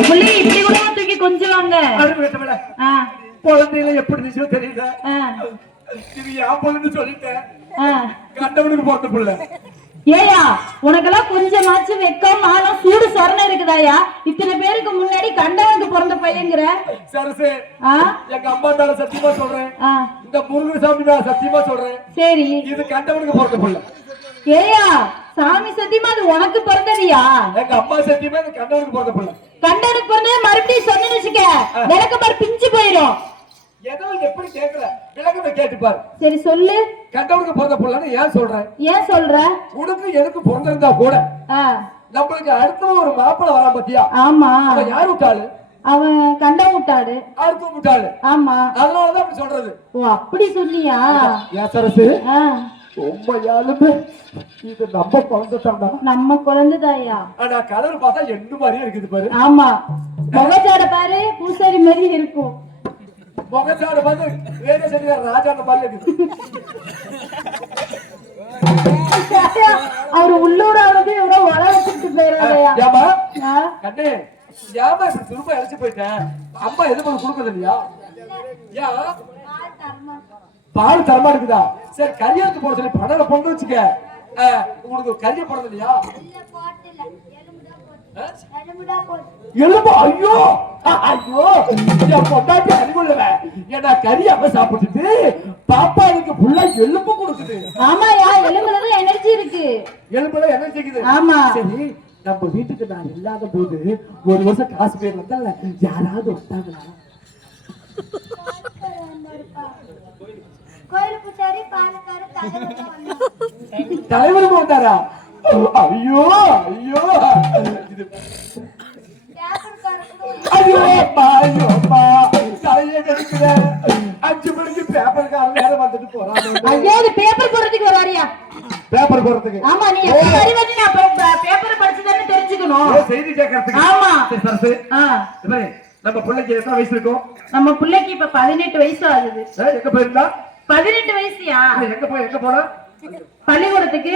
புள்ளி இப்படி கூட தூக்கி கொஞ்சுவாங்க. குழந்தையில எப்படி இருந்துச்சோ தெரியல இது என் பொண்ணுன்னு சொல்லிட்டேன். ஆ. கண்டவனுக்கு பிறந்த புள்ள. ஏயா உனக்கெல்லாம் கொஞ்சமாச்சும் வெக்கம் சூடு சொரணை இருக்குதாயா இத்தனை பேருக்கு முன்னாடி கண்டவனுக்கு பிறந்த பையங்கிற சரசு எங்க அம்மா மேல சத்தியமா சொல்றேன். இந்த முருகசாமி மேல சத்தியமா சொல்றேன். சரி. இது கண்டவனுக்கு பிறந்த புள்ள. ஏயா சாமி சத்தியமா அது உனக்கு பிறந்ததியா எங்க அம்மா சத்தியமா இது கண்டவனுக்கு பிறந்த புள்ள கண்டவனுக்கு பிறந்தது மறுபடியும் சொன்னு வச்சுக்க. எனக்கு பாரு பிஞ்சு போயிடும் ஏதோ எப்படி கேட்கல விளக்கத்தை கேட்டு பாரு. சரி சொல்லு. கண்டவனுக்கு பிறந்த புள்ளன்னு ஏன் சொல்றேன் ஏன் சொல்ற? உனக்கு எனக்கு பிறந்திருந்தா கூட? நம்மளுக்கு அடுத்த ஒரு மாப்பிளை வரா பத்தியா? ஆமா. அவன் யார் விட்டாளு அவன் கண்டம் விட்டாடு அடுத்து விட்டாளு ஆமா. அதனாலதான் அப்படி சொல்றது. ஓ அப்படி சொன்னியா ஏன் சரசு? உண்மையாலுமே இது நம்ம குழந்தைதான்டா நம்ம குழந்தைதாயா? ஆனா கலர் பார்த்தா என்ன மாதிரியே இருக்குது பாரு. ஆமா. முகச்சாட பாரு பூசாரி மாதிரி இருக்கும். முகச்சாடு பார்த்து ராஜாண்ட மாதிரி இருக்குது. அவர் உள்ளூர் அவருக்கு எவ்வளவு வள வச்சுட்டு போயிடாதயா ஏமா ஆ, கண்ணே ஏமா இப்படி திரும்ப இழைச்சு போயிட்டேன் அம்மா எது பண்ண கொடுக்கறது இல்லையா? ஏன்? பால் தரமா இருக்குதா? சரி கரியாத்து போட சொல்லி பணம் பொண்ணு வச்சுக்க. உங்களுக்கு கரிய போடுறது இல்லையா? எலும்பு? ஐயோ! ஐயோ! என் பொண்டாட்டி அறிவுள்ளவன் ஏன்னா கறி அவ சாப்பிட்டுட்டு பாப்பாவுக்கு ஃபுல்லா எலும்பு கொடுக்குது. ஆமாயா எலும்புல எனர்ஜி இருக்கு. எலும்புல என்ன செய்யுது ஆமா. சரி நம்ம வீட்டுக்கு நான் இல்லாத போது ஒரு வருஷம் காசு பேர் வந்தால யாராவது வந்தாங்களா தலைவர் வந்தாரா ஐயோ ஐயோ. ஐயோ ஐயோ அம்மா. தலையே கடிக்கிற அஞ்சு மணிக்கு பேப்பர்காரன் வேலை வந்துட்டு போறாங்க ஐயா இது பேப்பர் போடுறதுக்கு வராரியா பேப்பர் போடுறதுக்கு. ஆமா நீ எப்ப அறிவாட்டி அப்புறம் பேப்பர் படிச்சுதானே தெரிஞ்சுக்கணும்? செய்தி கேட்கறதுக்கு ஆமா. சரி, நம்ம பிள்ளைக்கு எத்தனை வயசு இருக்கும்? நம்ம பிள்ளைக்கு இப்ப பதினெட்டு வயசு ஆகுது. எங்க போயிருந்தா? பதினெட்டு வயசுயா? எங்க போய் எங்க போனா? பள்ளிக்கூடத்துக்கு?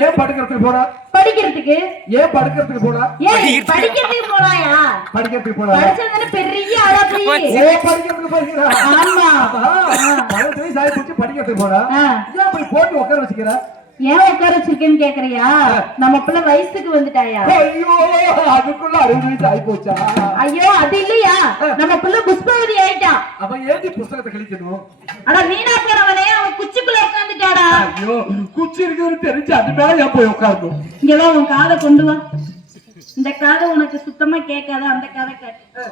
ஏன் படுக்கிறதுக்கு போனா? படிக்கிறதுக்கு? ஏன் படுக்கிறதுக்கு போனா? ஏன் படிக்கிறதுக்கு போலாயா படிக்கிறதுக்கு போனா. படிச்சதுன்னு பெரிய ஆளா போய் ஏ படிக்கிறதுக்கு போகிறா ஆமா. பதினெட்டு வயசு ஆகி போச்சு படிக்கிறதுக்கு போனா. ஏன் போய் போட்டு உட்கார வச்சுக்கிற? ஏன் உட்கார வச்சிருக்கேன்னு கேக்குறியா? நம்ம பிள்ளை வயசுக்கு வந்துட்டாயா? ஐயோ அதுக்குள்ள அறுபது வயசு ஆகி போச்சா ஐயோ அது இல்லையா? நம்ம பிள்ளை புஷ்பவதி ஆயிட்டா. அவன் ஏந்தி புஸ்தகத்தை கழிக்கணும்? ஆனா வீணா போறவனே அவன் குச்சிக்குள்ள உட்காந்துட்டாடா ஐயோ குச்சி இருக்குன்னு தெரிஞ்சு அது மேல ஏன் போய் உட்காரணும்? இங்க வா உன் காதை கொண்டு வா. இந்த காதை உனக்கு சுத்தமா கேட்காத அந்த காதை கேட்டு